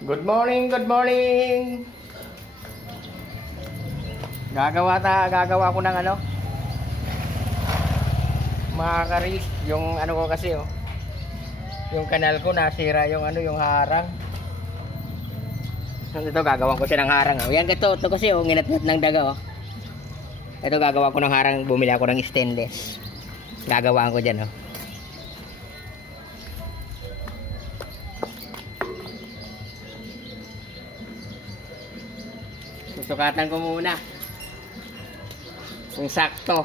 Good morning, good morning. Gagawa ko ng ano, mga karis, yung ano ko kasi oh. Yung kanal ko nasira yung ano, yung harang. So, ito gagawan ko siya ng harang oh. Yan ito kasi oh, nginat-ngat ng daga oh. Ito gagawa ko ng harang, bumili ako ng stainless. Gagawaan ko diyan oh. Susukatan ko muna kung sakto.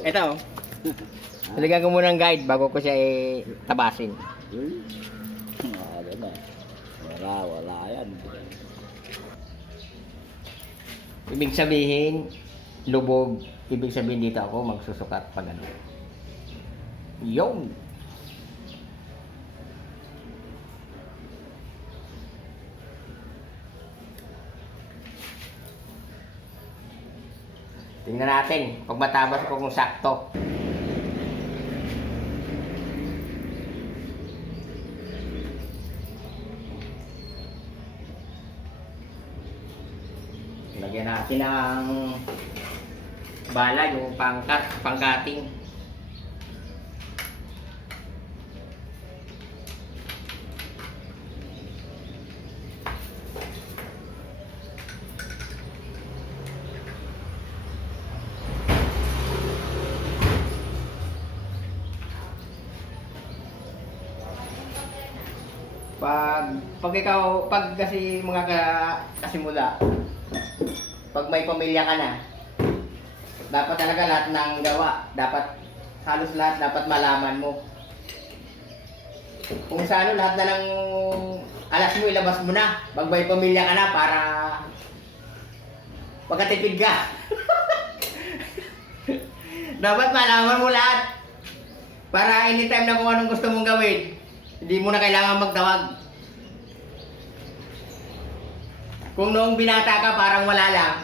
Ito, nalagyan ko muna ng guide bago ko siya tabasin. Wala yan. Ibig sabihin, lubog. Ibig sabihin dito ako magsusukat pag ano. Yung! Tingnan natin pag matabas ko kung sakto. Lagyan natin ng bala, yung pangkating. Pag kasi mga kasimula, pag may pamilya ka na, dapat talaga lahat ng gawa, halos lahat dapat malaman mo. Kung sa ano, lahat na lang alas mo, ilabas mo na. Pag may pamilya ka na para magkatipid ka. Dapat malaman mo lahat. Para anytime na kung anong gusto mong gawin, hindi mo na kailangan magtawag. Kung noong binata ka parang wala lang,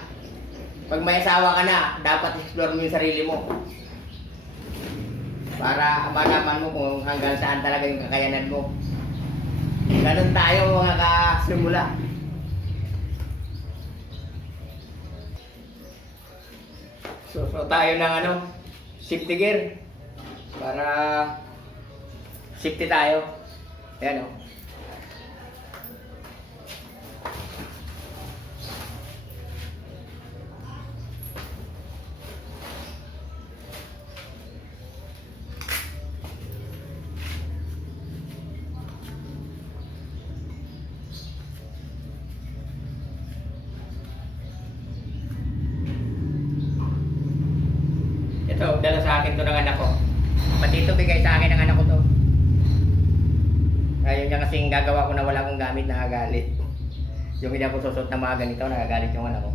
pag may asawa ka na, dapat explore mo yung sarili mo. Para malaman mo kung hanggang saan talaga yung kakayanan mo. Ganun tayo mga kasimula. So tayo ng ano, safety gear. Para safety tayo. Ayan o. Ito, dala sa akin to ng anak ko. Pati ito bigay sa akin ng anak ko to. Ayaw niya kasing gagawa ko na wala akong gamit, nakagalit. Yung hindi ako susot na mga ganito, nakagalit yung anak ko.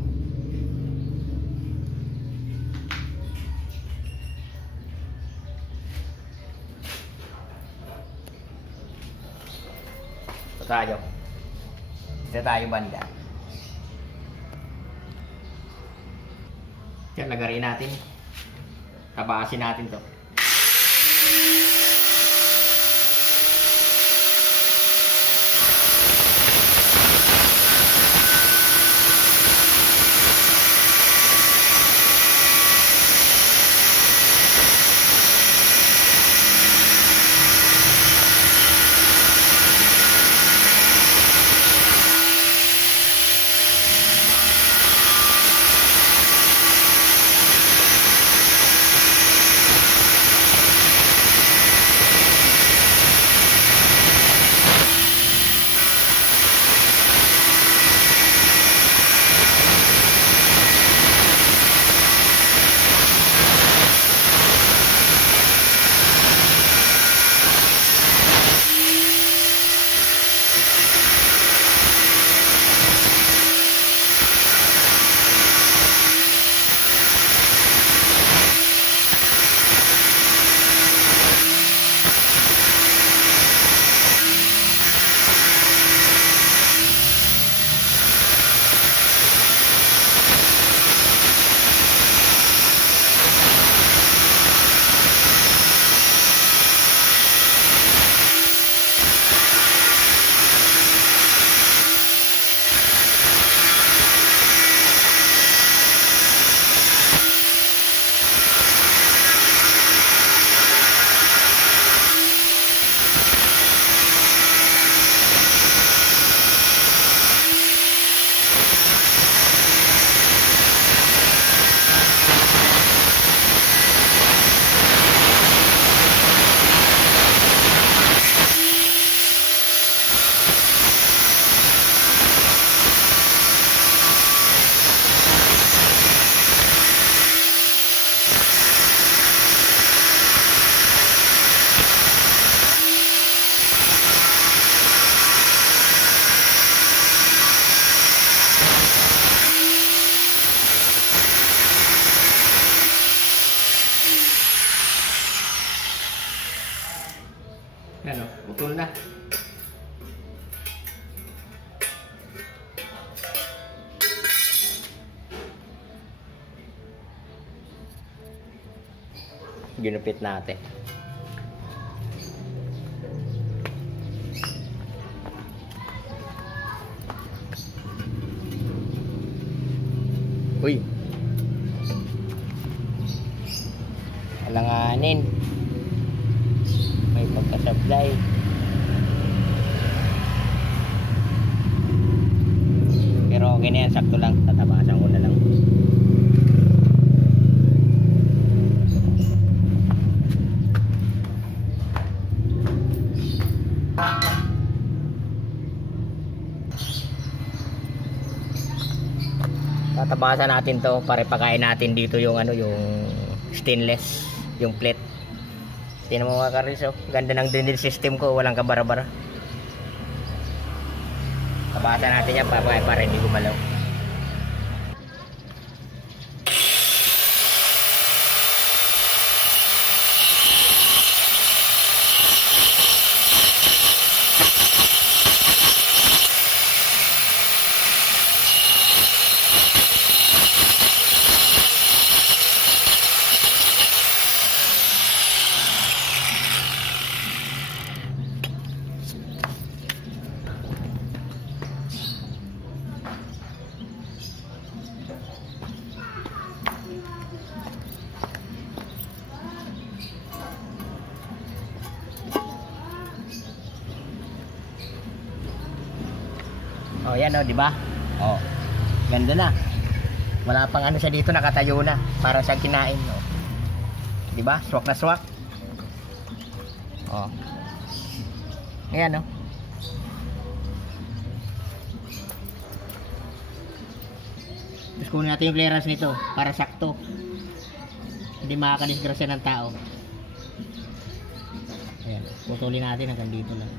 Ito tayo. Ito tayo banda. Yan, lagarin natin. Tabasin natin to. Ano, putol na. Ginupit natin. Uy. Alanganin. May pagkasablay. Pero okay na yan, sakto lang. Tatabasan ko na lang. Tatabasan natin to para pakain natin dito yung ano, yung stainless, yung plate. Tingnan mo mga karis, oh. Ganda ng drill system ko, walang kabara-bara. Tabasan natin yan para hindi gumalaw. Oh, yan oh, di ba? Oh. Ganda na. Wala pang ano siya dito, nakatayo na para sa kinain, oh. Di ba? Swak na swak. Oh. Ayan oh. Tapos kunin natin yung clearance nito para sakto. Hindi makakadisgrasya ng tao. Ayan, putulin natin hanggang dito lang.